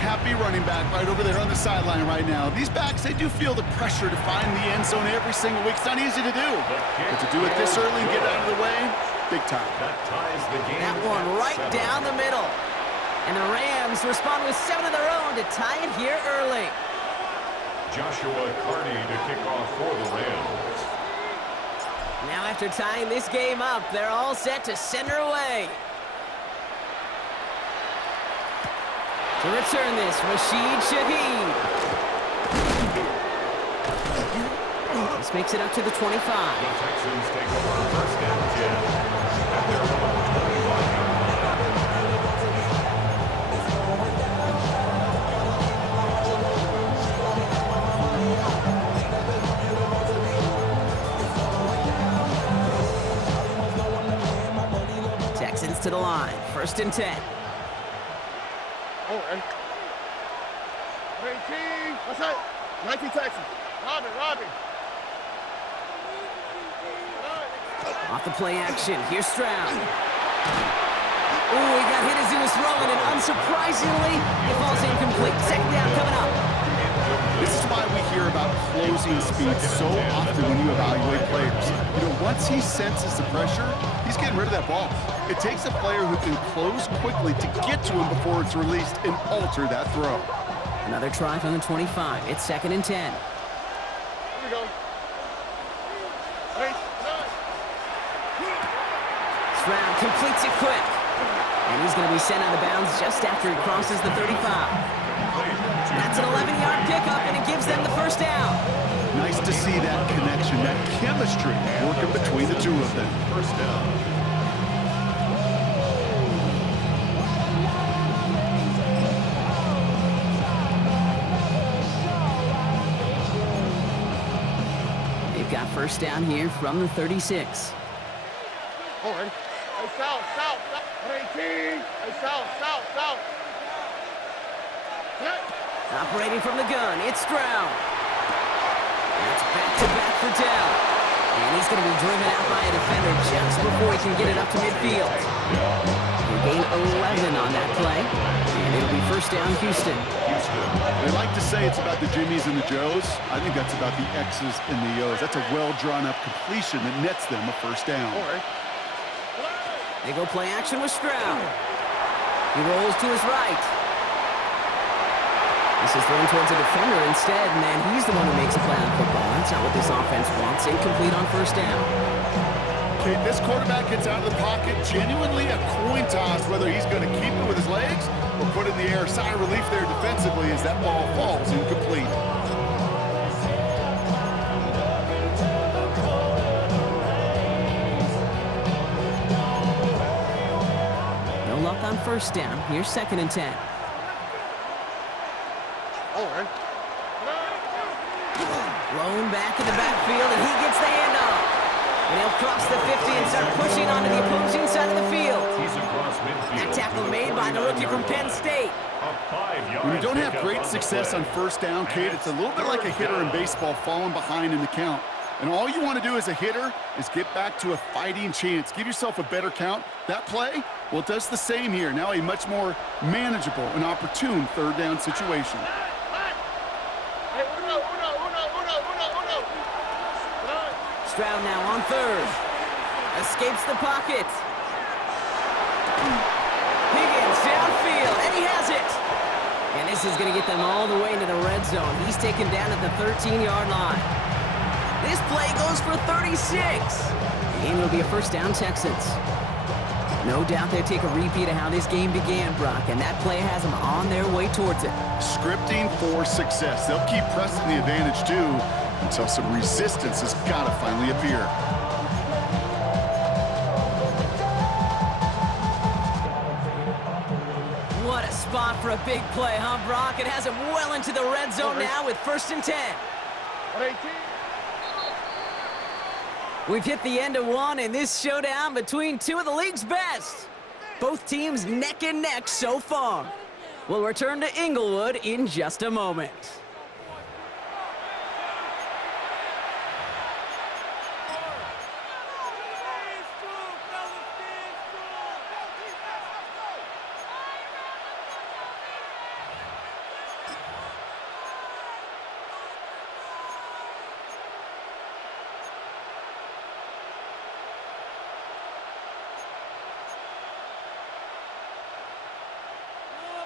happy running back right over there on the sideline right now. These backs, they do feel the pressure to find the end zone every single week. It's not easy to do, but to do it this early and get out of the way, big time. That ties the game. That one right down the middle. And the Rams respond with 7 of their own to tie it here early. Joshua Carney to kick off for the Rams. Now after tying this game up, they're all set to send her away. To return this, Rashid Shaheed. This makes it up to the 25. The Texans take over first and 10 at their own 25. Texans to the line, first and 10. Ready, team. What's up? 19 Texans. Robbie. Off the play action, here's Stroud. Ooh, he got hit as he was throwing, and unsurprisingly, it falls incomplete. Second down coming up. This is why we hear about closing speed so often when you evaluate players. You know, once he senses the pressure, he's getting rid of that ball. It takes a player who can close quickly to get to him before it's released and alter that throw. Another try from the 25. It's second and 10. Here we go. Stroud completes it quick. And he's going to be sent out of bounds just after he crosses the 35. That's an 11-yard pickup, and it gives them the first down. Nice to see that connection, that chemistry working between the two of them. First down. They've got first down here from the 36. Hey, south. 18. Hey, south. Operating from the gun, it's Stroud. That's back-to-back for Dell. And he's going to be driven out by a defender just before he can get it up to midfield. He gained 11 on that play. And it'll be first down, Houston. They like to say it's about the Jimmies and the Joes. I think that's about the X's and the O's. That's a well-drawn-up completion that nets them a first down. They go play action with Stroud. He rolls to his right. This is thrown towards a defender instead, and then he's the one who makes a play on football. That's not what this offense wants. Incomplete on first down. Okay, this quarterback gets out of the pocket, genuinely a coin toss, whether he's going to keep it with his legs or put it in the air. Sigh of relief there defensively as that ball falls incomplete. No luck on first down. Here's second and 10. Blown back in the backfield, and he gets the handoff. And he'll cross the 50 and start pushing onto the opposing side of the field. He's across midfield. That tackle made by the rookie from Penn State. When you don't have great success on first down, Kate, it's a little bit like a hitter in baseball falling behind in the count. And all you want to do as a hitter is get back to a fighting chance. Give yourself a better count. That play, well, it does the same here. Now a much more manageable and opportune third down situation. Stroud now on third. Escapes the pocket. Higgins downfield, and he has it. And this is going to get them all the way into the red zone. He's taken down at the 13-yard line. This play goes for 36. And it'll be a first down, Texans. No doubt they take a repeat of how this game began, Brock, and that play has them on their way towards it. Scripting for success. They'll keep pressing the advantage, too, until some resistance has got to finally appear. What a spot for a big play, huh, Brock? It has him well into the red zone now with first and 10. We've hit the end of one in this showdown between two of the league's best. Both teams neck and neck so far. We'll return to Inglewood in just a moment.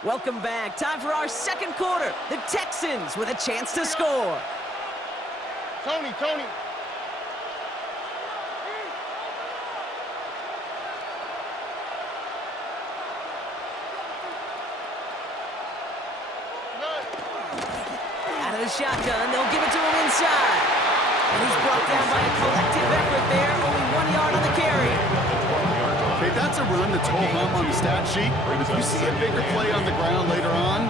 Welcome back. Time for our second quarter. The Texans with a chance to score. Tony. Out of the shotgun, they'll give it to him inside. And he's brought down by a collective effort there. Only 1 yard on the carry. Okay, that's a run that's whole hum on the stat sheet. But if you see a bigger play on the ground later on,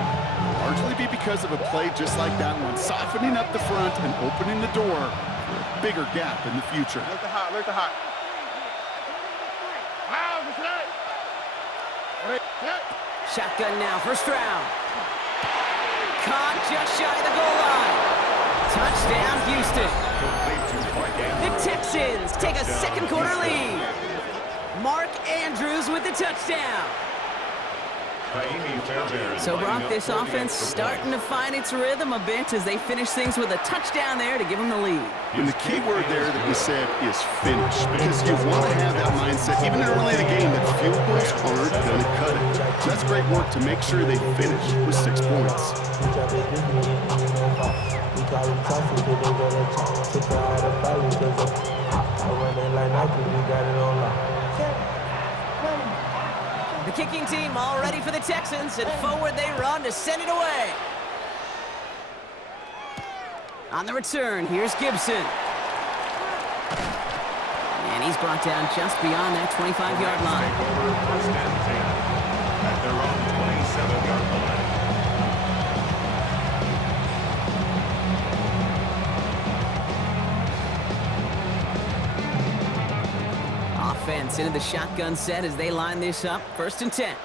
largely be because of a play just like that one, softening up the front and opening the door for a bigger gap in the future. Look the hot. Wow, good tonight. Shotgun now, first round. Caught just shy of the goal line. Touchdown, Houston. The Texans take a second quarter lead. Mark Andrews with the touchdown. So, Brock, this offense starting to find its rhythm a bit as they finish things with a touchdown there to give them the lead. And the key word there that we said is finish, because you want to have that mindset, even early in the game, that field goals aren't going to cut it. So that's great work to make sure they finish with 6 points. The kicking team all ready for the Texans, and forward they run to send it away. On the return, here's Gibson. And he's brought down just beyond that 25-yard line. First and 10 at their own 27-yard line. Offense into the shotgun set as they line this up. First and 10.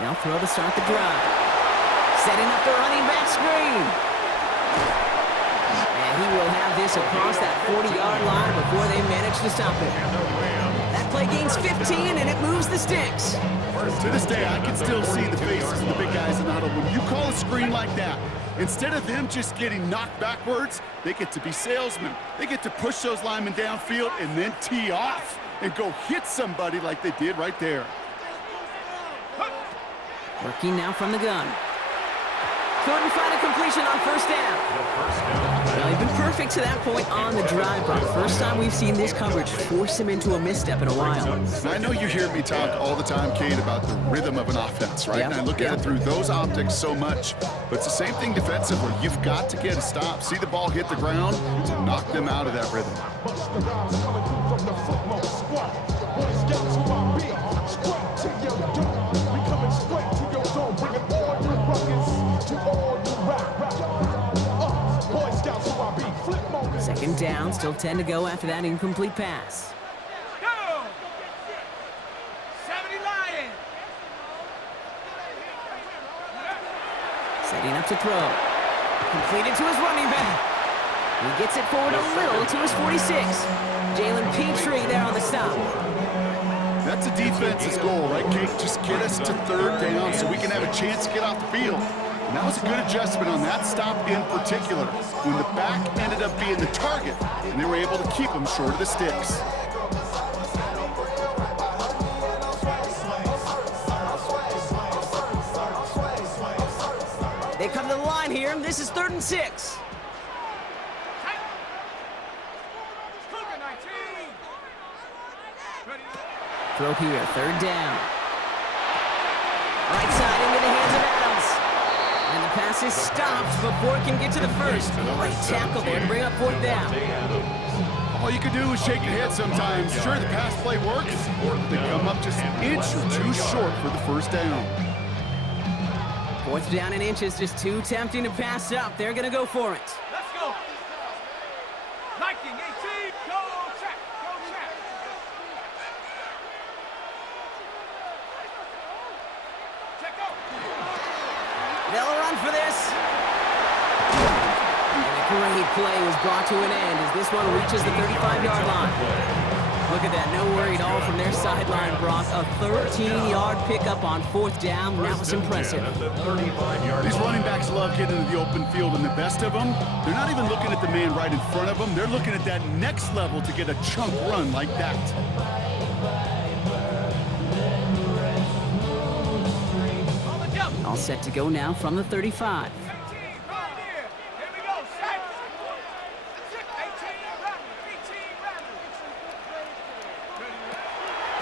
They'll throw to start the drive. Setting up the running back screen. And he will have this across that 40-yard line before they manage to stop it. That play gains 15, and it moves the sticks. To this day, I can still see the faces of the big guys in the huddle. When you call a screen like that, instead of them just getting knocked backwards, they get to be salesmen. They get to push those linemen downfield and then tee off and go hit somebody like they did right there. Working now from the gun. Couldn't find a completion on first down. Well, he's been perfect to that point on the drive, but first time we've seen this coverage force him into a misstep in a while. And I know you hear me talk all the time, Kate, about the rhythm of an offense, right? Yep. And I look at it through those optics so much. But it's the same thing defensively. You've got to get a stop, see the ball hit the ground to knock them out of that rhythm. Second down, still 10 to go after that incomplete pass. Go! 70 Lions! Setting up to throw. Completed to his running back. He gets it forward a little to his 46. Jalen Petrie there on the stop. That's a defense's goal, right, Kate? Just get us to third down so we can have a chance to get off the field. And that was a good adjustment on that stop in particular, when the back ended up being the target, and they were able to keep him short of the sticks. They come to the line here. This is 3rd and 6. Throw here, 3rd down. Right side into the hands of Adams. And the pass is stopped before it can get to the first. Great tackle there to bring up 4th down. All you can do is shake your head sometimes. Sure, the pass play works, but they come up just an inch or two short for the first down. 4th down and inches, just too tempting to pass up. They're going to go for it. Let's go! Liking 18, go check, go check! Check out! They'll run for this. And a great play was brought to an end as this one reaches the 35-yard line. Look at that, no worry at all from their sideline, Brock. A 13-yard pickup on 4th down. That was impressive. These running backs love getting into the open field, and the best of them, they're not even looking at the man right in front of them. They're looking at that next level to get a chunk run like that. All set to go now from the 35. 18, pioneer. Here we go, set. 18, run. 18, run.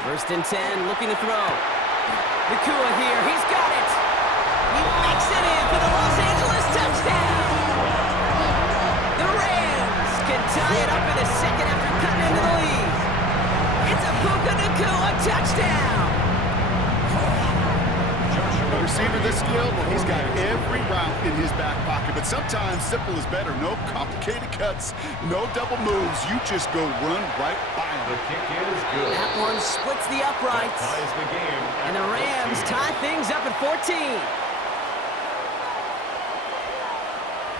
First and 10, looking to throw. Nakua here, he's got it. He makes it in for the Los Angeles touchdown. The Rams can tie it up in the second after cutting into the lead. It's a Puka Nakua touchdown. The receiver this skilled, well, he's got every route in his back pocket. But sometimes simple is better. No complicated cuts, no double moves. You just go run right by him. The kick is good. That one splits the uprights. Ties the game. And the Rams tie things up at 14.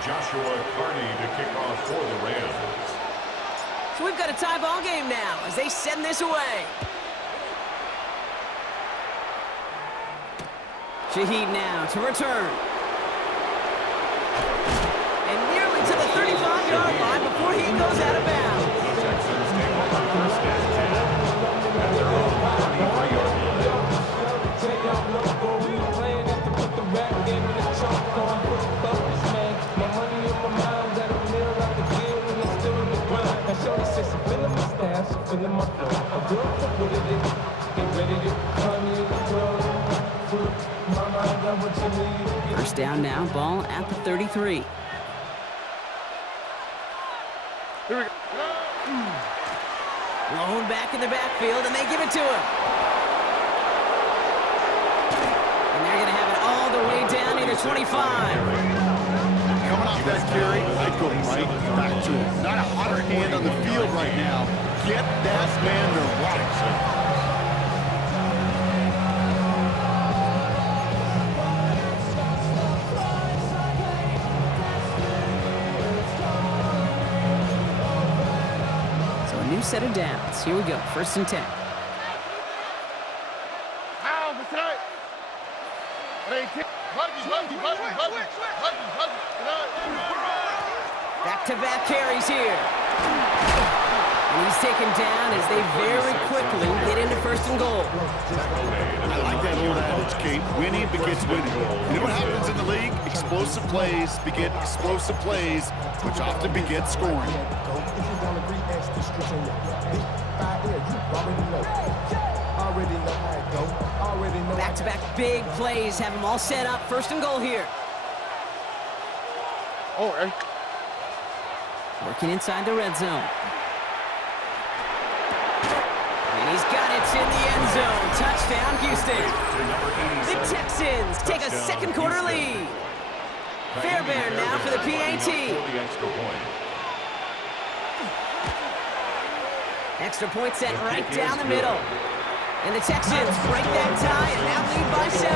Joshua Carney to kick off for the Rams. So we've got a tie ball game now as they send this away. Shaheed now to return. And nearly to the 35-yard line before he goes out of bounds. The Texans take over first and 10 at their own 33-yard First down now, ball at the 33. Lone back in the backfield, and they give it to him. And they're going to have it all the way down near the 25. Coming off that carry, I'd go right back to him. Not a hotter hand on the field right now. Get that man to right. New set of downs. Here we go. First and 10. Back-to-back carries here. And he's taken down as they very quickly get into first and goal. I like that old adage, Kate. Winning begets winning. You know what happens in the league? Explosive plays beget explosive plays, which often begets scoring. Back-to-back big plays have them all set up. First and goal here. Working inside the red zone. And he's got it in the end zone. Touchdown, Houston. The Texans take a second quarter lead. Fairbairn now for the PAT. Extra point set right down the middle. And the Texans break that tie and now lead by 7.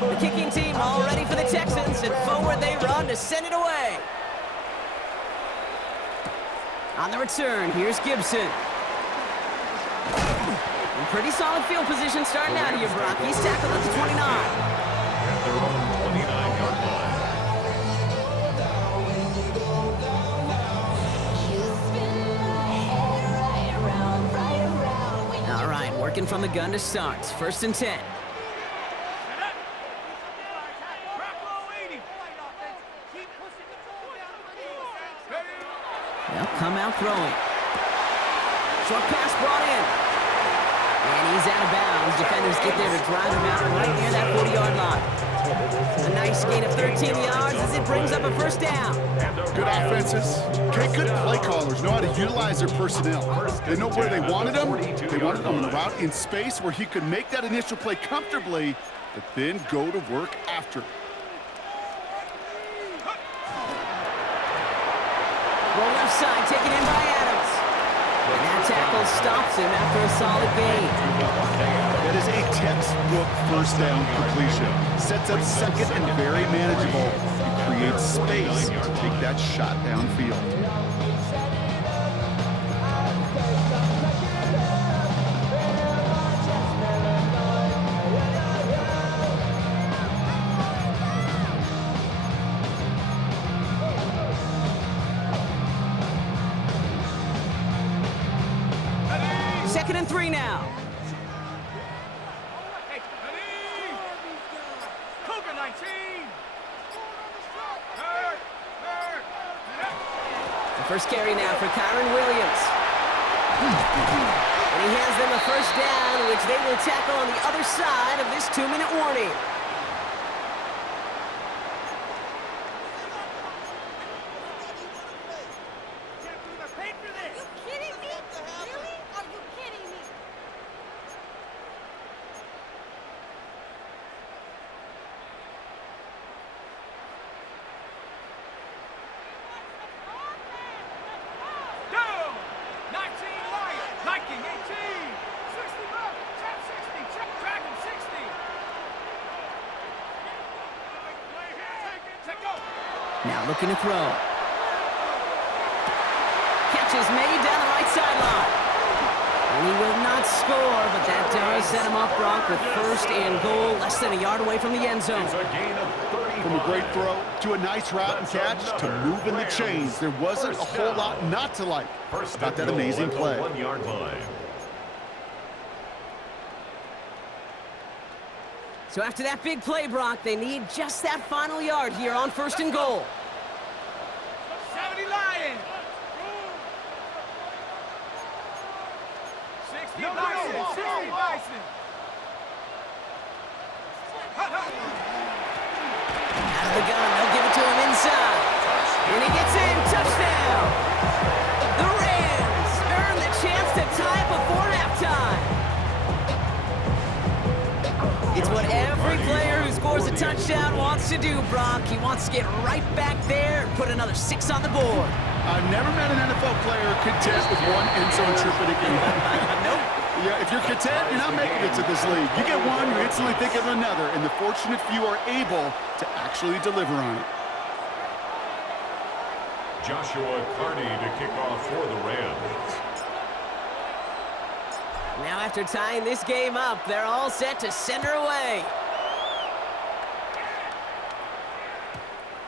The kicking team all ready for the Texans, and forward they run to send it away. On the return, here's Gibson. Pretty solid field position starting out here, Brock. He's tackled at the 29. At their own 29-yard line. All right, working from the gun to start. First and 10. They'll come out throwing. Short pass brought in. And he's out of bounds. Defenders get there to drive him out right near that 40-yard line. A nice gain of 13 yards as it brings up a first down. Good offenses. Okay, good play callers know how to utilize their personnel. They know where they wanted them. They wanted them on the route in space where he could make that initial play comfortably, but then go to work after. Roll left side, taken in by Adams. And that tackle stops him after a solid gain. That is a textbook first down completion. Sets up second and very manageable. It creates space to take that shot downfield. and 3 now. Hey, ready? Cougar 19. The first carry now for Kyron Williams. And he hands them a first down, which they will tackle on the other side of this 2-minute warning. Now looking to throw. Catch is made down the right sideline. And he will not score, but that does set him up, Brock, with first and goal, less than a yard away from the end zone. It's a gain of 30 From a great yards. throw to a nice route and catch to moving the chains. There wasn't a whole lot not to like about that amazing play. 1-yard line. So after that big play, Brock, they need just that final yard here on first and goal. 70 Lions. 60 Bison. 60 Bison. Out of the gun, they'll give it to him inside. And he gets in, touchdown. The Rams earn the chance to tie before halftime. It's what every player who scores a touchdown wants to do, Brock. He wants to get right back there and put another 6 on the board. I've never met an NFL player content with one end zone trip in a game. Nope. Yeah, if you're content, you're not making it to this league. You get one, you instantly think of another, and the fortunate few are able to actually deliver on it. Joshua Carney to kick off for the Rams. Now after tying this game up, they're all set to send her away.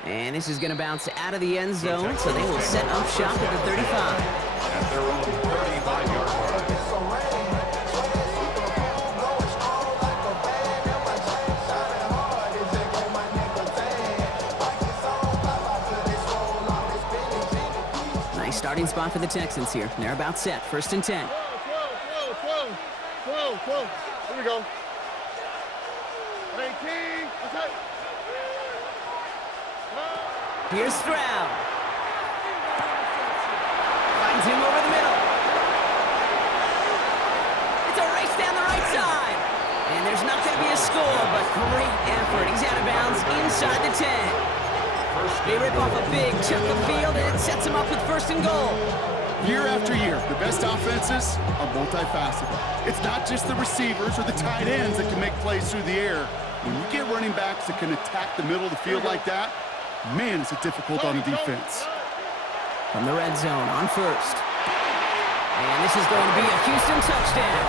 And this is going to bounce out of the end zone, so they will set up shop at the 35. At their own 35-yard line. Nice starting spot for the Texans here. They're about set. First and 10. 12. Here we go. 18. Okay. Here's Stroud. Finds him over the middle. It's a race down the right side. And there's not going to be a score, but great effort. He's out of bounds inside the 10. They rip off a big chunk of field, and it sets him up with first and goal. Year after year, the best offenses are multifaceted. It's not just the receivers or the tight ends that can make plays through the air. When you get running backs that can attack the middle of the field like that, man, is it difficult on the defense. From the red zone on first. And this is going to be a Houston touchdown.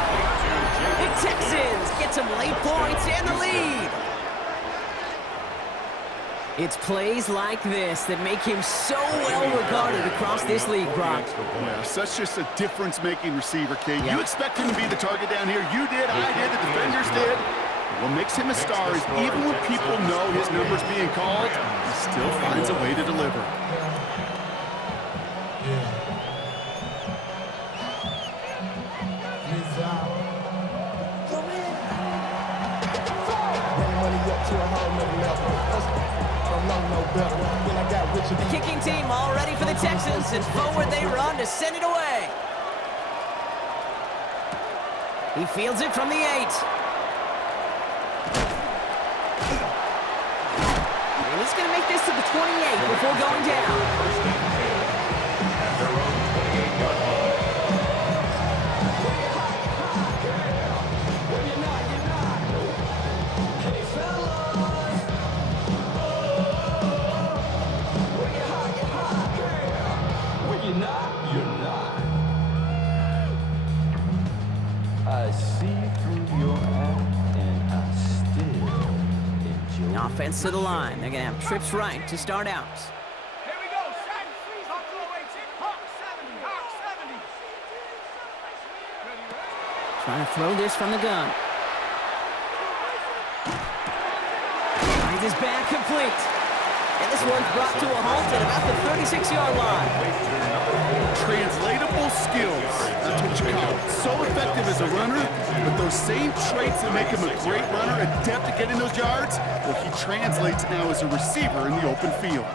The Texans get some late points and the lead. It's plays like this that make him so well regarded across this league, Brock. Yeah, such just a difference-making receiver, Kate. Yeah. You expect him to be the target down here. You did, I did, the defenders did. What makes him a star is even when people know his number's being called, he still finds a way to deliver. The kicking team all ready for the Texans, and forward they run to send it away. He fields it from the 8. And he's going to make this to the 28 before going down. At their own 28-yard line. Offense to the line. They're going to have trips right to start out. Here we go. Set. Hawk 18. Hawk 70. Hawk 70. Ready, ready. Trying to throw this from the gun. Finds his back complete. And this one's brought to a halt at about the 36-yard line. Translatable skills. That's what you call it. So effective as a runner, but those same traits that make him a great runner, adept at getting those yards, well, he translates now as a receiver in the open field.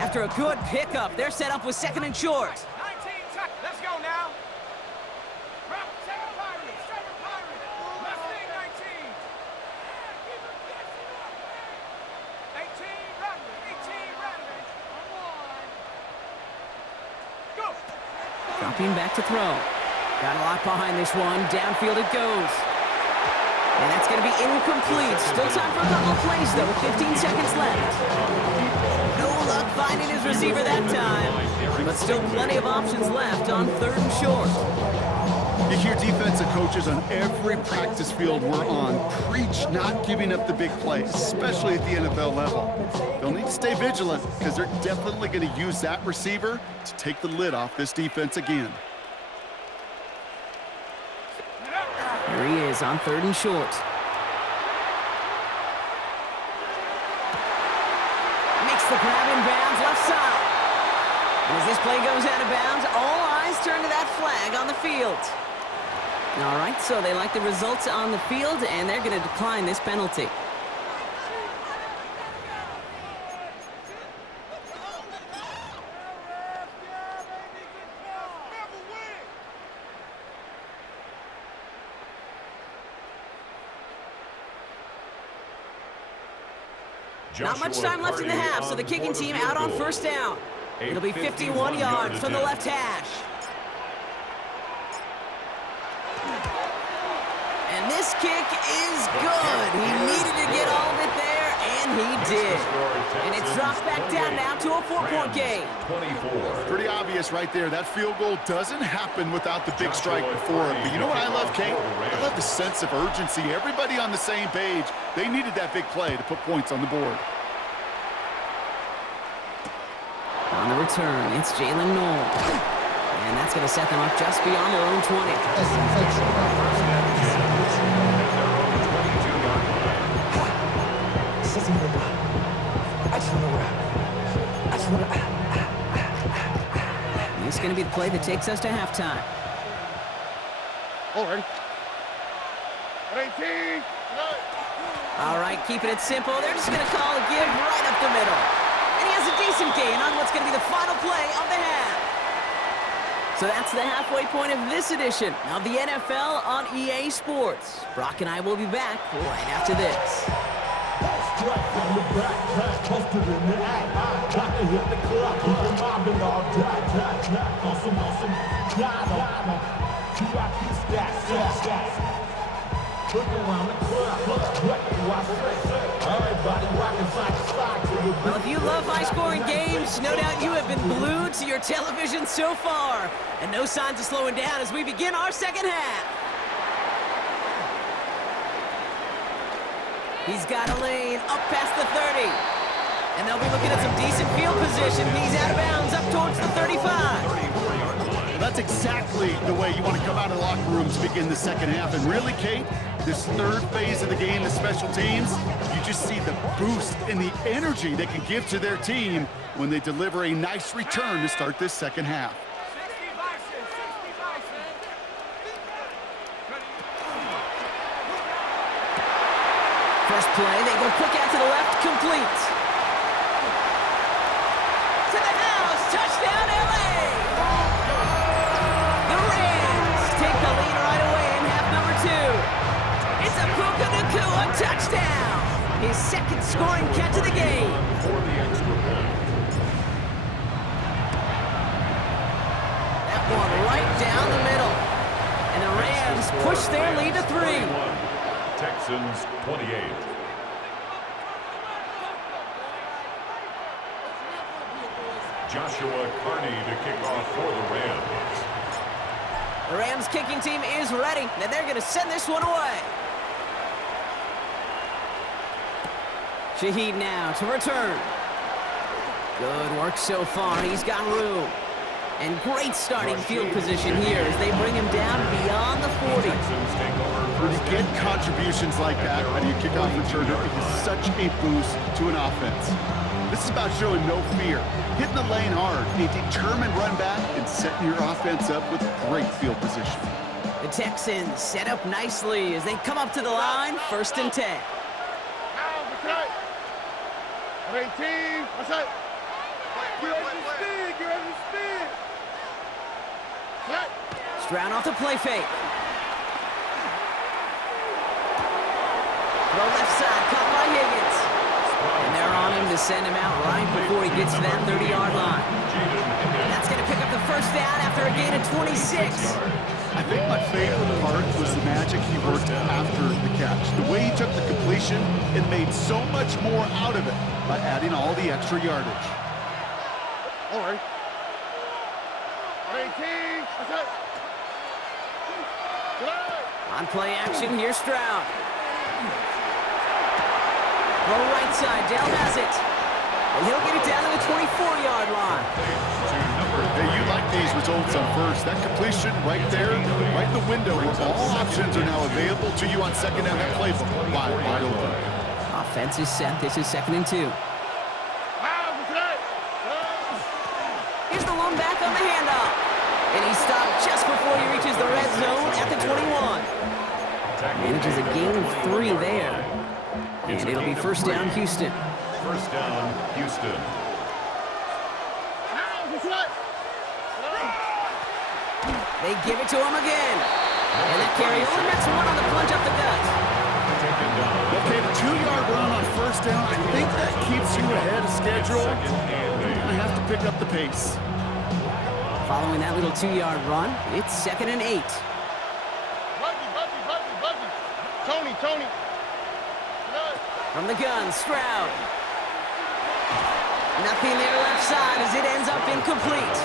After a good pickup, they're set up with 2nd and short. 19 tight. Let's go now. Second Pirate. Second Pirate. Mustang 19. 18 Rattler. 18 Rattler. Go. Dropping back to throw. Got a lot behind this one. Downfield it goes. And that's going to be incomplete. Still time for a couple of plays, though, with 15 seconds left. No luck finding his receiver that time, but still plenty of options left on 3rd and short. You hear defensive coaches on every practice field we're on preach not giving up the big plays, especially at the NFL level. They'll need to stay vigilant because they're definitely going to use that receiver to take the lid off this defense again. Here he is on 3rd and short. Makes the grab in bounds left side. And as this play goes out of bounds, all eyes turn to that flag on the field. All right, so they like the results on the field, and they're going to decline this penalty. Not much time left in the half, so the kicking team out on 1st down. It'll be 51 yards from the left hash. And this kick is good. He needed to get all of it there, and he did. And it's dropped back down now to a 4-point game. Pretty obvious right there. That field goal doesn't happen without the big strike before it. But you know what I love, Kate? I love the sense of urgency. Everybody on the same page. They needed that big play to put points on the board. On the return, it's Jalen Noel. And that's going to set them up just beyond their own 20. This is going to be the play that takes us to halftime. Already. 18. All right, keeping it simple. They're just going to call a give right up the middle. And he has a decent gain on what's going to be the final play of the half. So that's the halfway point of this edition of the NFL on EA Sports. Brock and I will be back right after this. Well, if you love high-scoring games, no doubt you have been glued to your television so far. And no signs of slowing down as we begin our second half. He's got a lane up past the 30. And they'll be looking at some decent field position. He's out of bounds up towards the 35. That's exactly the way you want to come out of the locker room to begin the second half. And really, Kate, this third phase of the game, the special teams, you just see the boost and the energy they can give to their team when they deliver a nice return to start this second half. 60 Bison. 60 Bison. First play, they go quick out to the left, complete. To the house, touchdown LA! The Rams take the lead right away in half number 2. It's a Puka Nacua touchdown! His second scoring catch of the game. For the extra point. That one right down the middle. And the Rams push their lead to 3. Texans 28. Joshua Carney to kick off for the Rams. The Rams kicking team is ready, and they're going to send this one away. Shaheed now to return. Good work so far. He's got room. And great starting field position here as they bring him down beyond the 40. Texans take over When you first get down. contributions like that out of your kickoff returner, it is such a boost to an offense. This is about showing no fear, hitting the lane hard, a determined run back, and setting your offense up with great field position. The Texans set up nicely as they come up to the line, 1st and 10. What's up? Get ready to spin, get ready to spin. Stroud off the play fake. Throw left side, caught by Higgins. And they're on him to send him out right before he gets to that 30-yard line. That's going to pick up the 1st down after a gain of 26. I think my favorite part was the magic he worked after the catch. The way he took the completion and made so much more out of it by adding all the extra yardage. All right. 18. What's up? On play action, here's Stroud. Throw right side, Dell has it. And he'll get it down to the 24-yard line. Hey, you like these results on first. That completion right there, right in the window where all options are now available to you on 2nd down. That playbook wide open. Offense is set. This is 2nd and 2. Here's the lone back on the handoff. And he stopped just before he reaches the red zone at the 21. Manages a gain of 3 there. And it'll be 1st down, Houston. 1st down, Houston. They give it to him again. And that carry only gets 1 on the plunge up the gut. Taken down. Okay, the 2-yard run on 1st down, I think that keeps you ahead of schedule. You're going to have to pick up the pace. Following that little 2-yard run, it's 2nd and 8. Buggy. Tony. From the gun, Stroud. Nothing there left side as it ends up incomplete.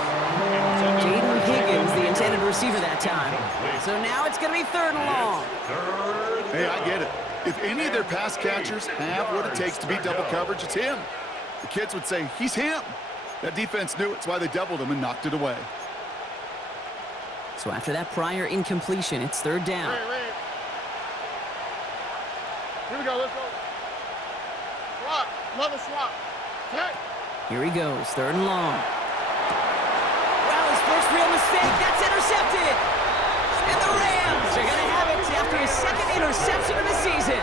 Jaden Higgins, the intended receiver that time. So now it's going to be 3rd and long. Hey, I get it. If any of their pass catchers have what it takes to beat double coverage, it's him. The kids would say, he's him. That defense knew it's why they doubled him and knocked it away. So after that prior incompletion, it's 3rd down. Wait. Here we go, let's go. Swap, another swap. Hey. Here he goes, 3rd and long. Well, his first real mistake, that's intercepted. And the Rams are going to have it after his 2nd interception of the season.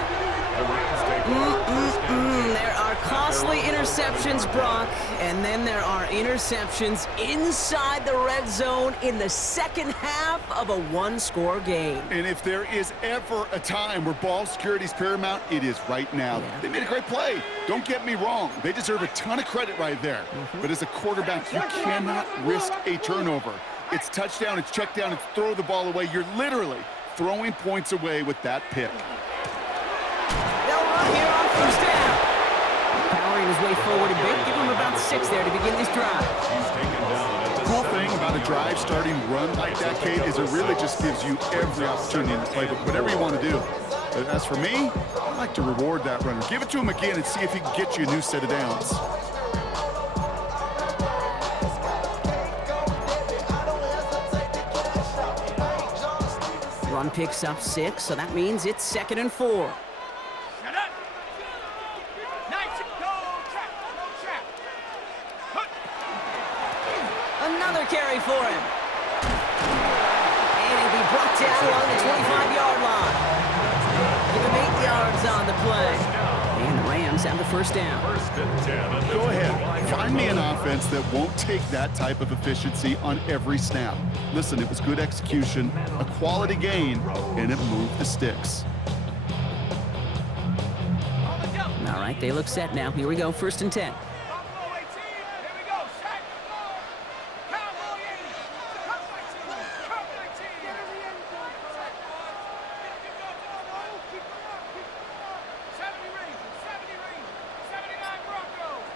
The Rams take over first down. There are costly interceptions, Brock, and then there are interceptions inside the red zone in the 2nd half of a 1-score game. And if there is ever a time where ball security is paramount, it is right now. Yeah. They made a great play. Don't get me wrong. They deserve a ton of credit right there. But as a quarterback, you cannot risk a turnover. It's touchdown, it's check down, it's throw the ball away. You're literally throwing points away with that pick. They'll run here on 1st down. Powering his way forward a bit. Give him about 6 there to begin this drive. He's taken down at The the cool thing about a drive starting run like that, Kate, is it really just gives you every opportunity in the playbook, whatever you want to do. But as for me, I like to reward that runner. Give it to him again and see if he can get you a new set of downs. Run picks up 6, so that means it's 2nd and 4. Shut up. 19. Go trap. Another carry for him. And he'll be brought down along the 25-yard line. Give him 8 yards on the play. And the Rams have the 1st down. 1st and 10. At the Go ahead. 25-yard Find me an line. offense that won't take that type of efficiency on every snap. Listen, it was good execution, a quality gain, and it moved the sticks. All right, they look set now. Here we go, 1st and 10. Buffalo 18. Here we go. Set. Cowboy 80. Cup 19. Cup 19. Get in the end zone. Keep it up. 70 Rangers. 79 Broncos.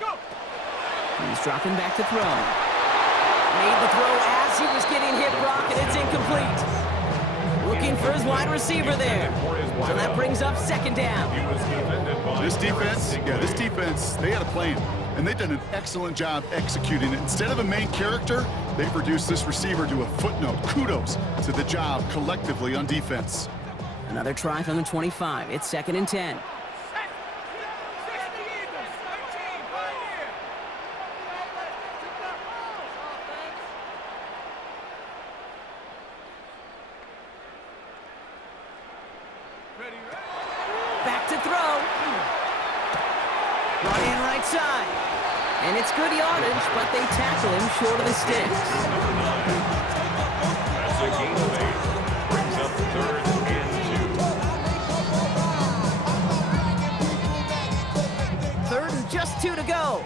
Go. He's dropping back to throw. Made the throw as he was getting hit, Brock, and it's incomplete. Looking for his wide receiver there. For his So that brings up second down. He was defended by This defense, they had a plan, and they've done an excellent job executing it. Instead of a main character, they've reduced this receiver to a footnote. Kudos to the job collectively on defense. Another try from the 25. It's second and 10. Set. 60 Eagles. 13 Pioneer. Ready, ready. Back to throw. Running right side. And it's good yardage, but they tackle him short of the sticks. That's a gain of 8. Brings up third and 2. Third and just 2 to go.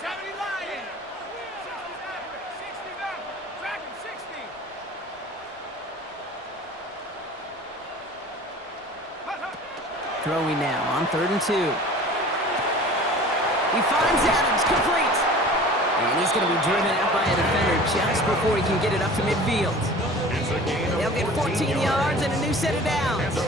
70 Lion. 60 Maverick. 60 Maverick. Dragon 60. Hut, hut. Throwing now on third and 2. He finds Adams, complete. And he's going to be driven out by a defender just before he can get it up to midfield. It's a gain of They'll get 14 yards and a new set of downs.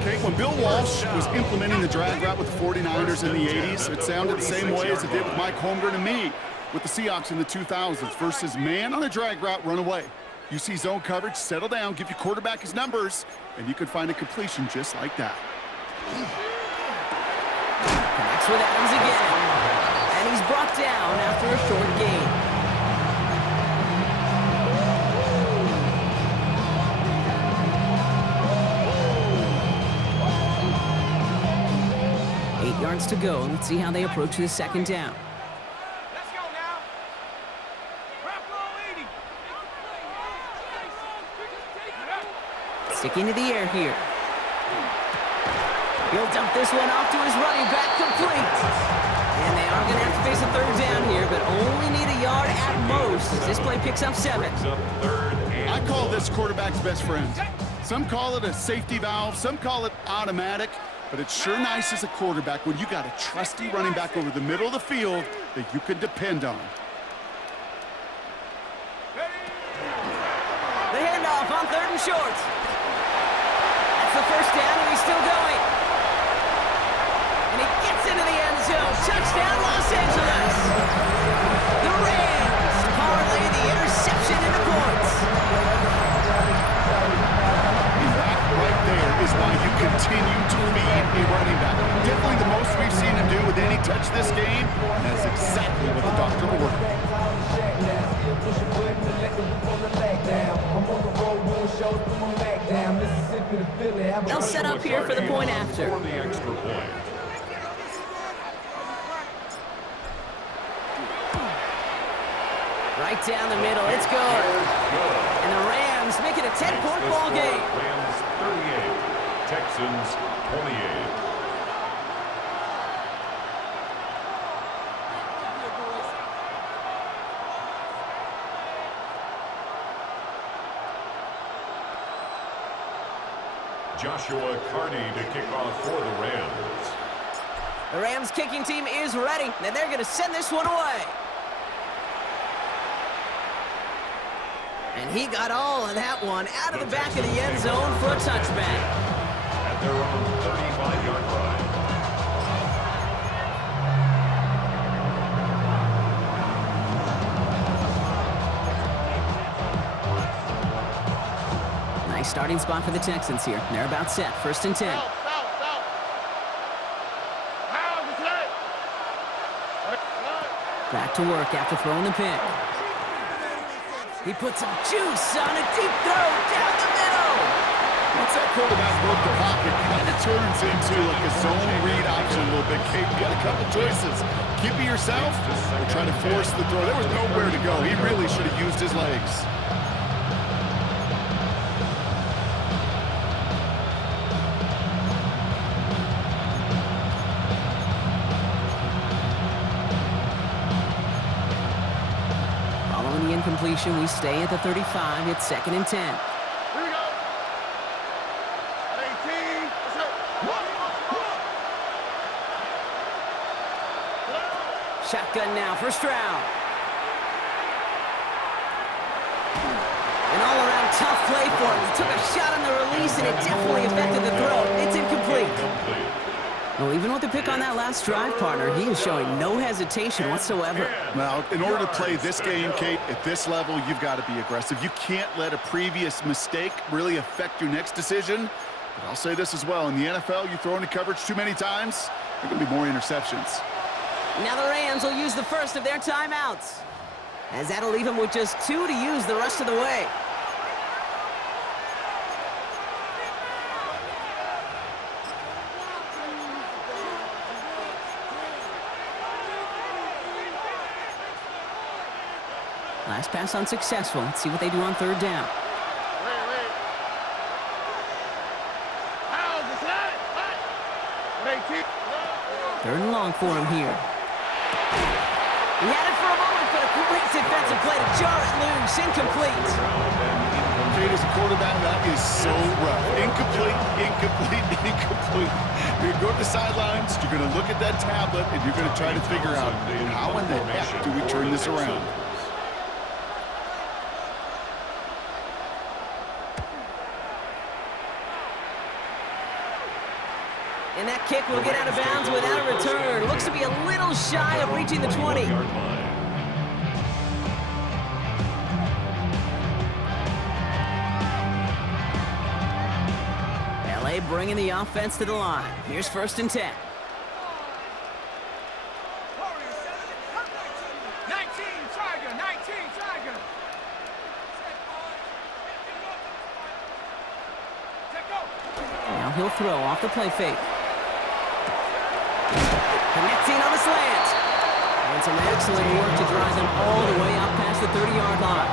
Okay, when Bill Walsh was implementing the drag route with the 49ers in the 80s, it sounded the same way as it did with Mike Holmgren and me with the Seahawks in the 2000s versus man on a drag route, run away. You see zone coverage, settle down, give your quarterback his numbers, and you can find a completion just like that. Connects with Adams again. And he's brought down after a short gain. Eight yards to go. Let's see how they approach this second down. Let's go now. Drop roll 80. Sticking to the air here. He'll dump this one off to his running back, complete. And they are going to have to face a third down here, but only need a yard at most as this play picks up 7. Brings up third and I call this quarterback's best friend. Some call it a safety valve, some call it automatic, but it's sure nice as a quarterback when you got a trusty running back over the middle of the field that you can depend on. The handoff on third and short. That's the first down, and he's still going. And he gets into the end zone. Touchdown, Los Angeles. The Rams parlay the interception into points. And that right there is why you continue to feed a running back. Definitely the most we've seen him do with any touch this game. That's exactly what the doctor will work with. They'll set up here for the point after. For the extra point. Right down the middle, it's good. And the Rams make it a 10-point ball game. Rams 38, Texans 28. Joshua Carney to kick off for the Rams. The Rams kicking team is ready, and they're going to send this one away. And he got all of that one out of the back of the end zone for a touchback. At their own 35-yard line. Nice starting spot for the Texans here. They're about set. First and 10. Back to work after throwing the pick. He puts some juice on a deep throw down the middle. Once that quarterback broke the pocket, kind of turns into like a zone read option a little bit. Kate, you got a couple choices. Keep it yourself or try to force the throw. There was nowhere to go. He really should have used his legs. Following the incompletion, we stay at the 35. It's second and 10. Here we go. At 18. Shotgun now for Stroud. An all-around Tough play for him. He took a shot on the release, and it definitely affected the throw. It's incomplete. Well, even with the pick on that last drive, partner, he is showing no hesitation whatsoever. Now, in order to play this game, Kate, at this level, you've got to be aggressive. You can't let a previous mistake really affect your next decision. But I'll say this as well. In the NFL, you throw into coverage too many times, there are going to be more interceptions. Now the Rams will use the first of their timeouts, as that'll leave them with just 2 to use the rest of the way. Last pass unsuccessful. Let's see what they do on third down. Third and long for him here. He had it for a moment, but a great defensive play to jar it loose. Incomplete. Kate, as a quarterback, that is so rough. Incomplete, incomplete, incomplete. You're going to go to the sidelines, you're going to look at that tablet, and you're going to try to figure out how in the heck do we turn this around. And that kick will get out of bounds without a return. Looks to be a little shy of reaching the 20. LA bringing the offense to the line. Here's 1st and 10. 19, Tiger, 19, Tiger. Now he'll throw off the play fake. Connecting on the slant. And some excellent work to drive them all the way out past the 30-yard line.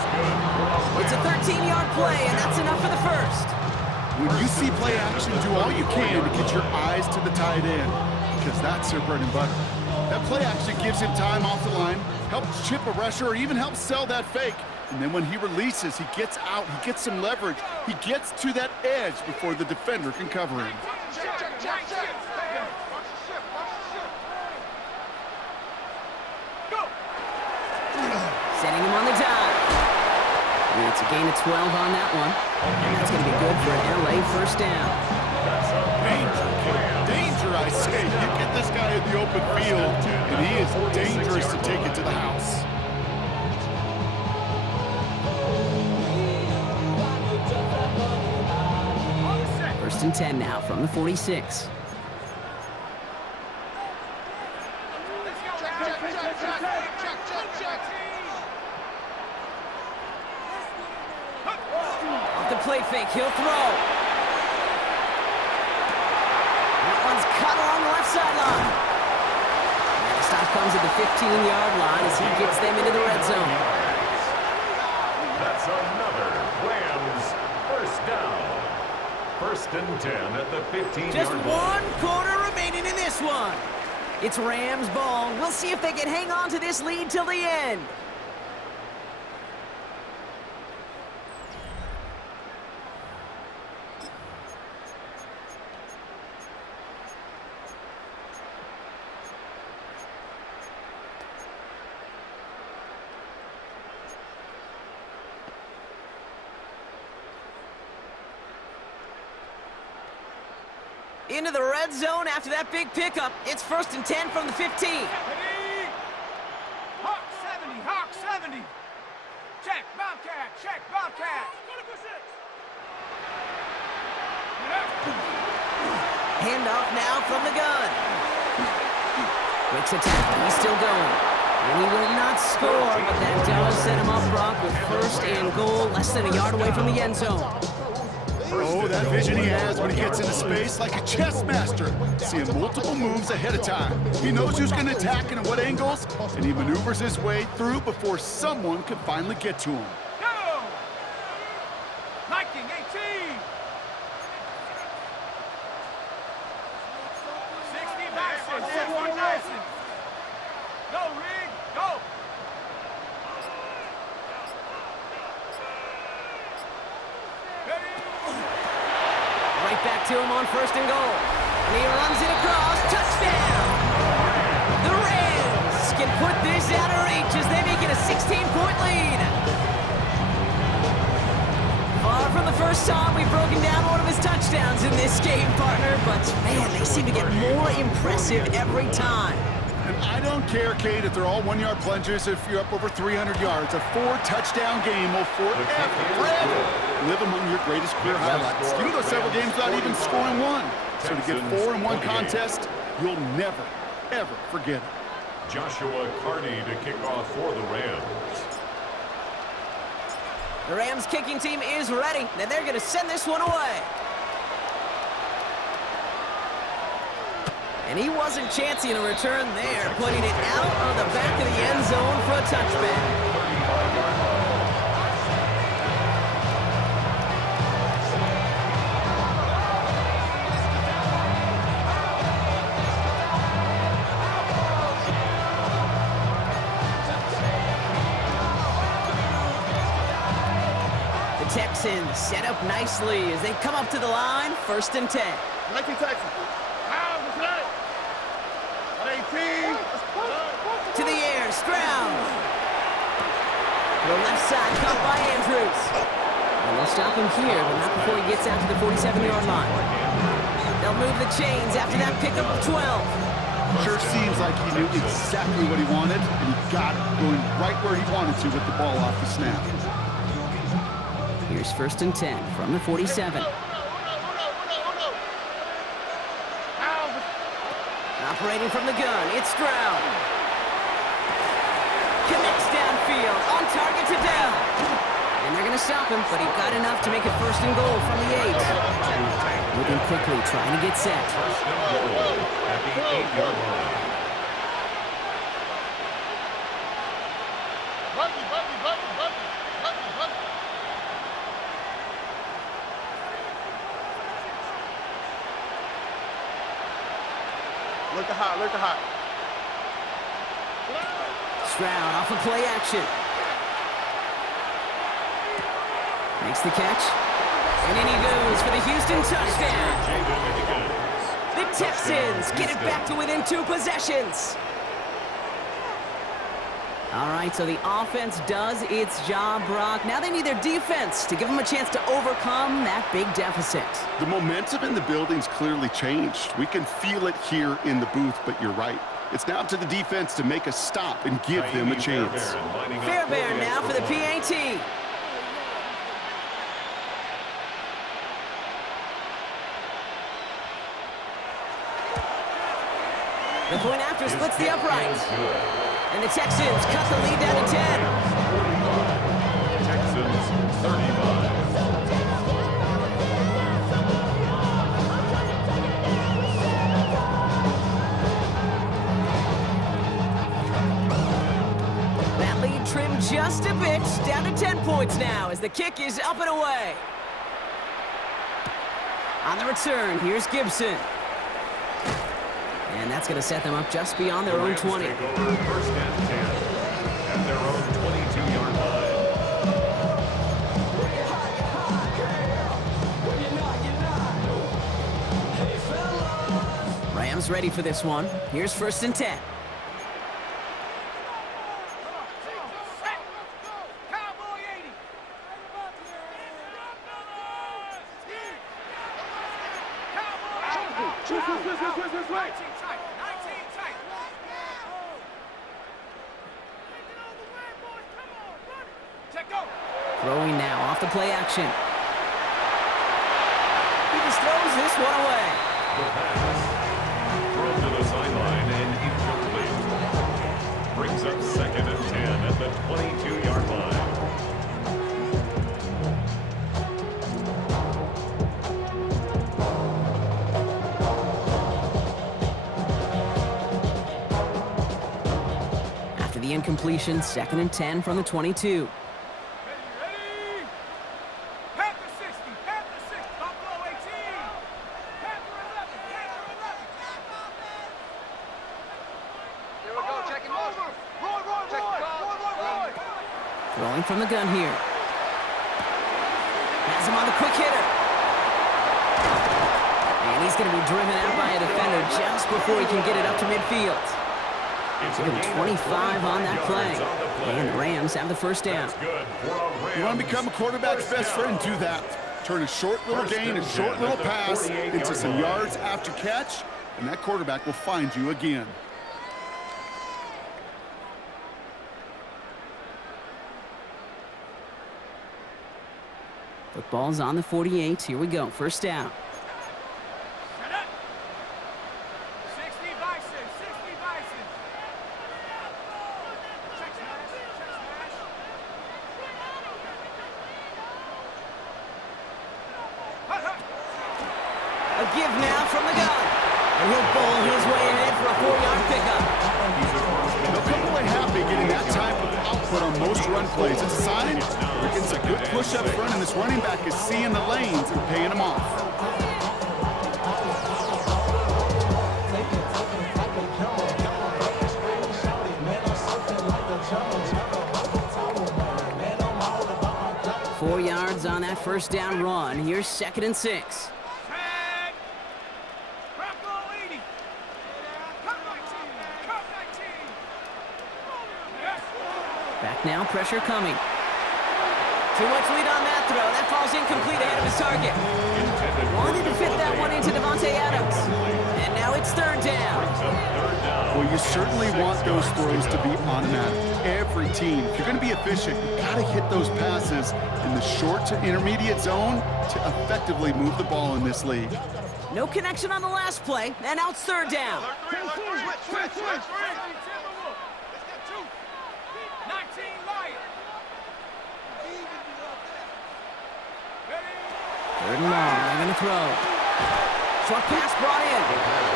It's a 13-yard play, and that's enough for the first. When you see play action, do all you can to get your eyes to the tight end, because that's their bread and butter. That play action gives him time off the line, helps chip a rusher, or even helps sell that fake. And then when he releases, he gets out, he gets some leverage, he gets to that edge before the defender can cover him. Setting him on the dive. And it's a gain of 12 on that one. And that's going to be good for an LA first down. Danger, kid. Danger, I say. You get this guy in the open field, and he is dangerous to take it to the house. First and 10 now from the 46. Off the play fake, he'll throw. That one's cut along the left sideline. And the stop comes at the 15-yard line as he gets them into the red zone. That's another Rams first down. 1st and 10 at the 15-yard line. Just 1 quarter remaining in this one. It's Rams ball. We'll see if they can hang on to this lead till the end. Into the red zone after that big pickup. It's 1st and 10 from the 15. Hawk 70, Hawk 70. Check, Bobcat, check, Bobcat. Handoff now from the gun. Breaks a tackle. He's still going. And he will not score, but that does set him up, Brock, with 1st and goal, less than a yard away from the end zone. Oh, that vision he has when he gets into space, like a chess master, seeing multiple moves ahead of time. He knows who's going to attack and at what angles, and he maneuvers his way through before someone can finally get to him. Go! Viking 18. 60 Bison, 60 Bison. Go, Rig, go. Right back to him on 1st and goal. And he runs it across. Touchdown! The Rams can put this out of reach as they make it a 16-point lead. broken down one of his touchdowns in this game, partner, but man, they seem to get more impressive every time. And I don't care, Kate, if they're all one-yard plunges, if you're up over 300 yards. A 4-touchdown game will forever live among your greatest career highlights. You can go several games without even scoring one. So to get 4 in one contest, you'll never, ever forget it. Joshua Carney to kick off for the Rams. The Rams kicking team is ready, and they're going to send this one away. And he wasn't chancy in a return there, putting it out of the back of the end zone for a touchback. The Texans set up nicely as they come up to the line, 1st and 10. To the air, Stroud. To the left side, caught by Andrews. And they'll stop him here, but not before he gets out to the 47-yard line. They'll move the chains after that pickup of 12. Sure seems like he knew exactly what he wanted, and he got it, going right where he wanted to with the ball off the snap. Here's 1st and 10 from the 47. Operating from the gun, it's Stroud. Connects downfield, on target to down. And they're going to stop him, but he got enough to make it 1st and goal from the 8. Moving quickly, trying to get set. 1st and goal at the 8-yard line. Look at hot. Stroud off of play action. Makes the catch. And in he goes for the Houston touchdown. The Texans get it back to within 2 possessions. All right, so the offense does its job, Brock. Now they need their defense to give them a chance to overcome that big deficit. The momentum in the building's clearly changed. We can feel it here in the booth, but you're right. It's now up to the defense to make a stop and give them a chance. Fairbairn now for the PAT. The point after splits the upright. And the Texans cut the lead down to 10. Texans 35. That lead trimmed just a bit, down to 10 points now as the kick is up and away. On the return, here's Gibson. And that's going to set them up just beyond their own 20. Take over 1st and 10 at their own 22-yard line. Rams ready for this one. Here's 1st and 10. Cowboy 80. Cowboy 80. 19 tight. Check go. Throwing now off the play action. He just throws this one away. The pass. Thrown to the sideline and incomplete. Brings up 2nd and 10 at the 22-yard line. After the incompletion, 2nd and 10 from the 22. Ready? Panther 60. Panther 6. Buffalo 18. Panther 11. Panther 11. Here we go. Check him over. Roy. Throwing from the gun here. Has him on the quick hitter. And he's going to be driven out by a defender just before he can get it up to midfield. Give him 25 on that play. And the Rams have the 1st down. You want to become a quarterback's best friend, do that. Turn a short little gain, a short little pass into some yards after catch, and that quarterback will find you again. Football's on the 48. Here we go. First down. Set up. 60 Bison, 60 Bison. Check smash, check smash. Hut, hut. A give now from the gun. And he'll bowl his way ahead for a 4-yard pickup. They'll come away happy getting that type of output on most run plays. It's a sign they're getting some good push up front, and this running back is seeing the lanes and paying them off. Four yards on that first down run. Here's 2nd and 6. Tag. Bronco 80. Cut 19, cut 19. Yes. Back now, pressure coming. Too much lead on that throw. That falls incomplete ahead of his target. Wanted to fit that one into Devontae Adams. And now it's 3rd down. Well, you certainly want those throws to be automatic. Every team, if you're going to be efficient, you've got to hit those passes in the short to intermediate zone to effectively move the ball in this league. No connection on the last play, and now it's 3rd down. Switch. 19 Lion. Ready. 3rd and long. They're going to throw. Short pass brought in.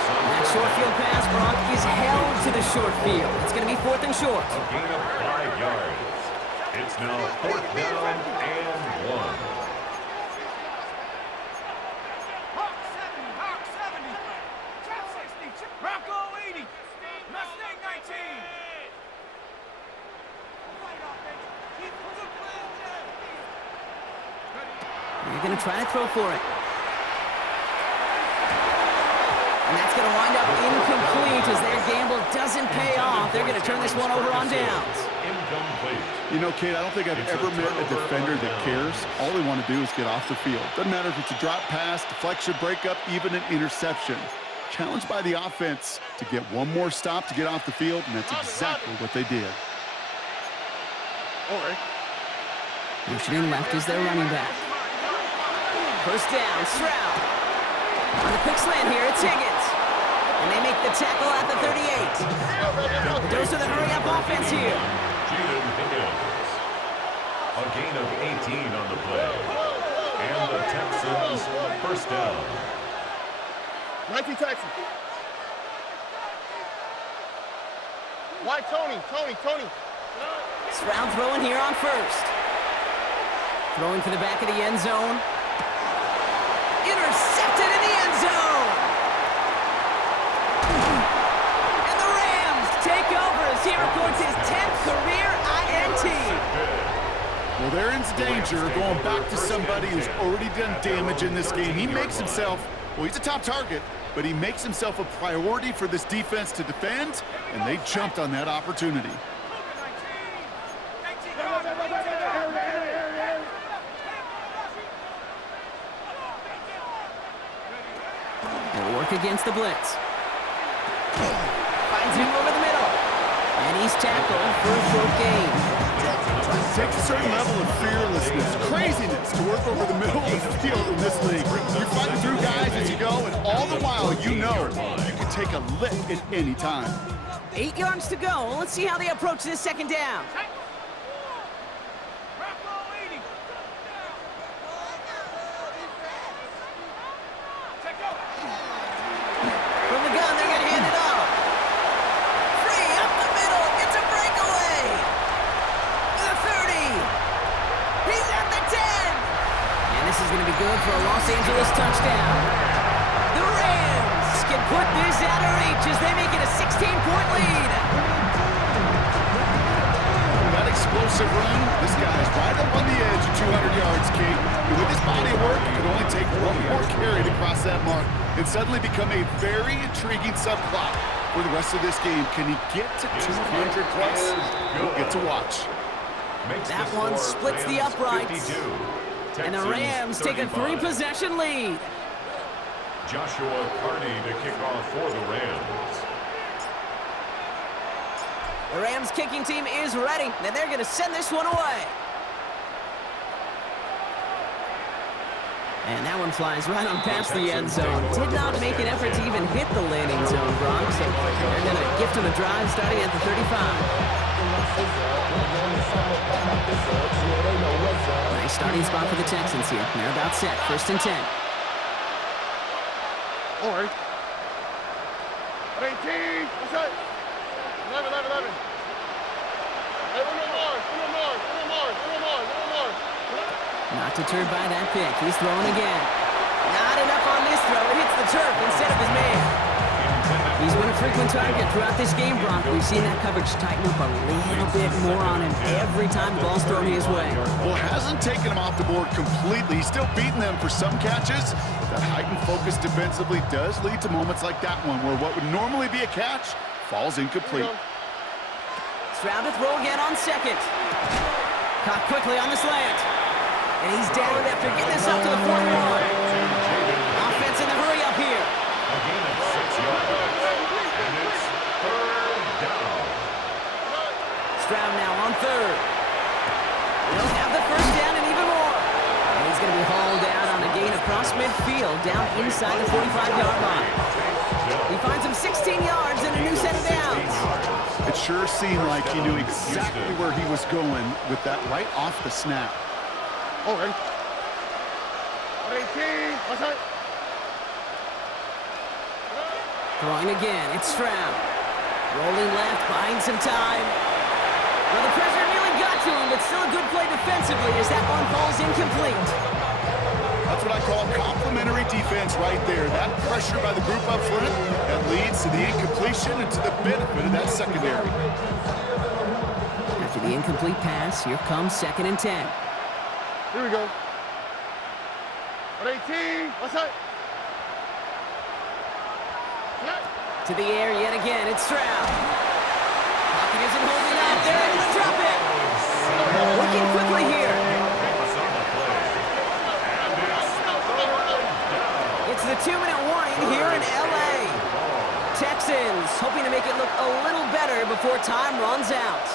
And that short field pass, Brock, is held to the short field. It's going to be 4th and short. A gain of 5 yards. It's now 4th down and 1. Hawk 70, Hawk 70. Chop 60, Bronco 80. Mustang 19. They're going to try to throw for it. And that's going to wind up incomplete as their gamble doesn't pay off. They're going to turn this one over on downs. Incomplete. You know, Kate, I don't think I've ever met a defender that cares. All they want to do is get off the field. Doesn't matter if it's a drop pass, deflection, breakup, even an interception. Challenged by the offense to get one more stop to get off the field, and that's exactly what they did. Motioning left is their running back. First down, Stroud. On the quick slant here, it's Higgins. And they make the tackle at the 38. The dose of the hurry-up offense here. Jude Higgins. A gain of 18 on the play. And the Texans first down. 19 Texans. Why Tony? Stroud throwing here on first. Throwing to the back of the end zone. Intercepted in the end zone. And the Rams take over as he records his 10th career INT. Well, they're in danger going back to somebody who's already done damage in this game. He makes himself, well, he's a top target, but he makes himself a priority for this defense to defend, and they jumped on that opportunity. They'll work against the blitz. Finds him over the middle. And he's tackled for a short gain. It takes a certain level of fearlessness, craziness to work over the middle of the field in this league. You're fighting through guys as you go, and all the while you know you can take a lick at any time. 8 yards to go. Let's see how they approach this 2nd down. From the gun, they're going to hand it off. Free up the middle. It's a breakaway. The 30. He's at the 10. And this is going to be good for a Los Angeles touchdown. The Rams can put this out of reach as they make it a 16-point lead. That explosive run, this guy's right up on the edge of 200 yards, Kate. And with his body of work, it could only take one more carry to cross that mark and suddenly become a very intriguing subplot for the rest of this game. Can he get to 200 plus? We'll get to watch. Makes That the one score splits the Rams uprights. 52, And the Rams take a 3-possession lead. Joshua Carney to kick off for the Rams. The Rams kicking team is ready, and they're going to send this one away. And that one flies right on past the end zone. Did not make an effort to even hit the landing zone, Brock. So they're going to gift him a drive starting at the 35. Nice starting spot for the Texans here. They're about set. 1st and 10. All right. 18. What's that? 11. Hey, one more. Not deterred by that pick. He's throwing again. Not enough on this throw. It hits the turf instead of his man. He's been a frequent target throughout this game, Brock. We've seen that coverage tighten up a little bit more on him every time the ball's thrown his way. Well, hasn't taken him off the board completely. He's still beating them for some catches. But that heightened focus defensively does lead to moments like that one where what would normally be a catch falls incomplete. Stroud to throw again on 2nd. Caught quickly on the slant. And he's down after getting this up to the 41. Offense in the hurry up here. A gain of 6 yards. And it's 3rd down. Stroud now on 3rd. He'll have the 1st down and even more. And he's going to be hauled out on a gain across midfield down inside the 45-yard line. He finds him 16 yards and a new set of downs. It sure seemed like he knew exactly where he was going with that right off the snap. All right. 18. What's that? Throwing again, it's Stroud. Rolling left, buying some time. Well, the pressure nearly got to him, but still a good play defensively as that one falls incomplete. That's what I call complimentary defense right there. That pressure by the group up front, that leads to the incompletion and to the benefit of that secondary. After the incomplete pass, here comes 2nd and 10. Here we go. 18. What's that? To the air yet again, it's Stroud. Pocket isn't holding up. They're able to drop it. Working quickly here. It's the 2-minute warning here in L.A. Texans hoping to make it look a little better before time runs out.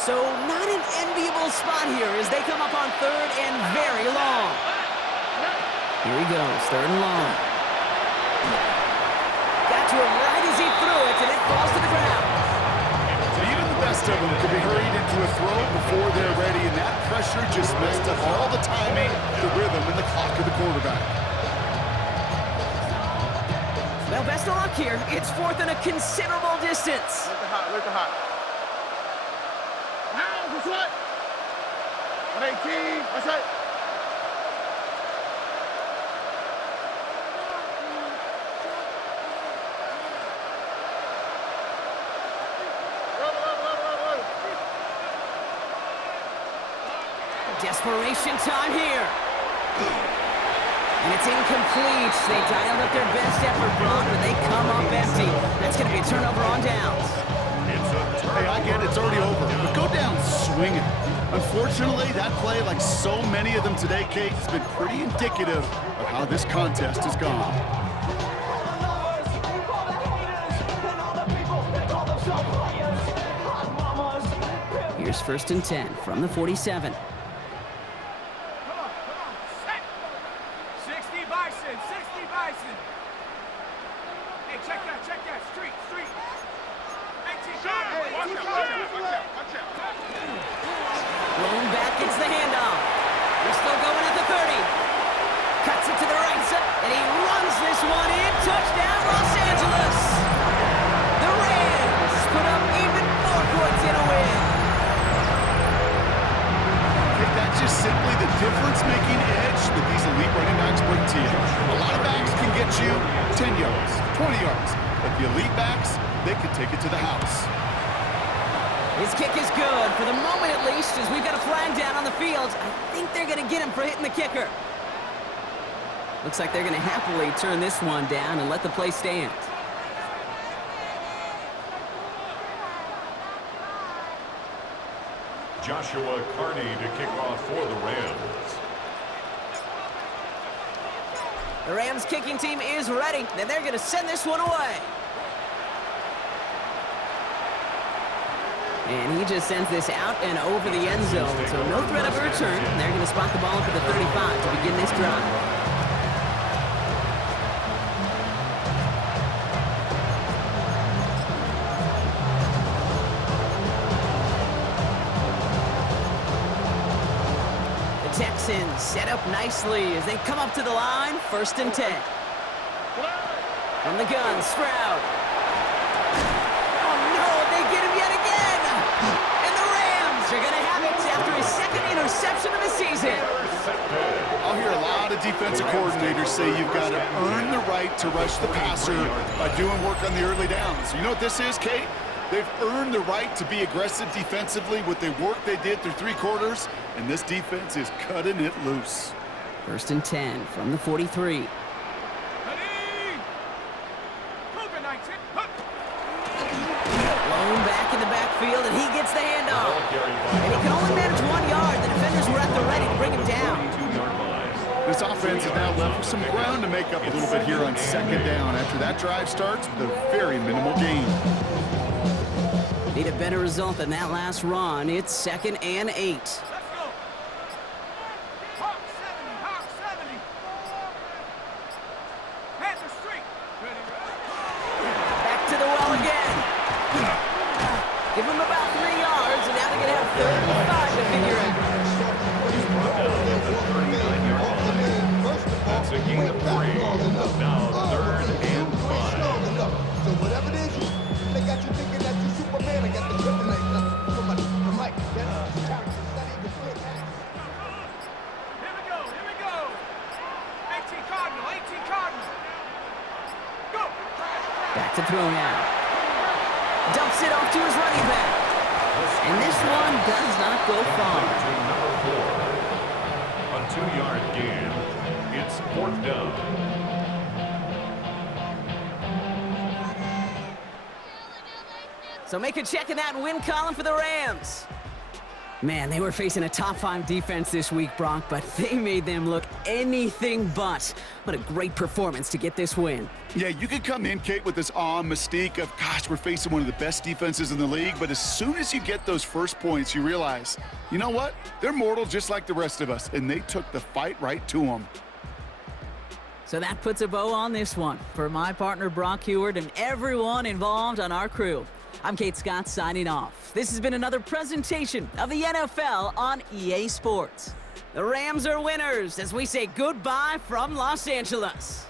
So not an enviable spot here as they come up on 3rd and very long. Here he goes, 3rd and long. Got to him right as he threw it, and it falls to the ground. Even the best of them could be hurried into a throw before they're ready, and that pressure just messed up all the timing, the rhythm, and the clock of the quarterback. Well, best of luck here. It's 4th and a considerable distance. Where's the hot? What's that? 18. What's that? Desperation time here. And it's incomplete. They dialed up their best effort, Brock, but they come up empty. That's going to be a turnover on downs. Hey, I get it, it's already over, but go down swinging. Unfortunately, that play, like so many of them today, Kate, has been pretty indicative of how this contest has gone. Here's 1st and 10 from the 47. Come on. Set. 60 Bison. Hey, check that. Street. 18 Watch out. Rolling back, gets the handoff. They're still going at the 30. Cuts it to the right side, and he runs this one in. Touchdown, Los Angeles. The Rams put up even more points in a win. Hey, that's just simply the difference-making edge that these elite running backs bring to you. A lot of backs can get you 10 yards, 20 yards, but the elite backs, they can take it to the house. His kick is good, for the moment at least, as we've got a flag down on the field. I think they're going to get him for hitting the kicker. Looks like they're going to happily turn this one down and let the play stand. Joshua Carney to kick off for the Rams. The Rams kicking team is ready, and they're going to send this one away. And he just sends this out and over the end zone, so no threat of a return. They're going to spot the ball up at the 35 to begin this drive. Texans set up nicely as they come up to the line, 1st and 10. From the gun, Stroud. Oh no, they get him yet again! And the Rams are going to have it after his 2nd interception of the season. I'll hear a lot of defensive coordinators say you've got to earn the right to rush the passer by doing work on the early downs. You know what this is, Kate? They've earned the right to be aggressive defensively with the work they did through 3 quarters, and this defense is cutting it loose. 1st and 10 from the 43. Blown back in the backfield, and he gets the handoff. And he can only manage 1 yard. The defenders were at the ready to bring him down. This offense is now left with some ground to make up a little bit here on 2nd down after that drive starts with a very minimal gain. Need a better result than that last run. It's 2nd and 8. Let's go. Hawk 70, Hawk 70. Panther streak. Ready, Back to the well again. Give him about 3 yards, and now they're going to have 3rd and 5 to figure out. He's brought down at the 39-yard line. That's a gain of 3. Now 3rd and 5. So whatever it is, they got you thinking that you Superman. I got the kryptonite from Mike. That's character study the good ass. Here we go, here we go. 18 Cardinal, 18 Cardinal. Go. Back to throw now. Dumps it off to his running back. And this one does not go far. To number 4. A 2-yard gain. It's 4th down. So make a check in that win column for the Rams. Man, they were facing a top 5 defense this week, Brock, but they made them look anything but. What a great performance to get this win. Yeah, you could come in, Kate, with this awe and mystique of, gosh, we're facing one of the best defenses in the league, but as soon as you get those first points, you realize, you know what? They're mortal just like the rest of us, and they took the fight right to them. So that puts a bow on this one. For my partner, Brock Heward, and everyone involved on our crew, I'm Kate Scott signing off. This has been another presentation of the NFL on EA Sports. The Rams are winners as we say goodbye from Los Angeles.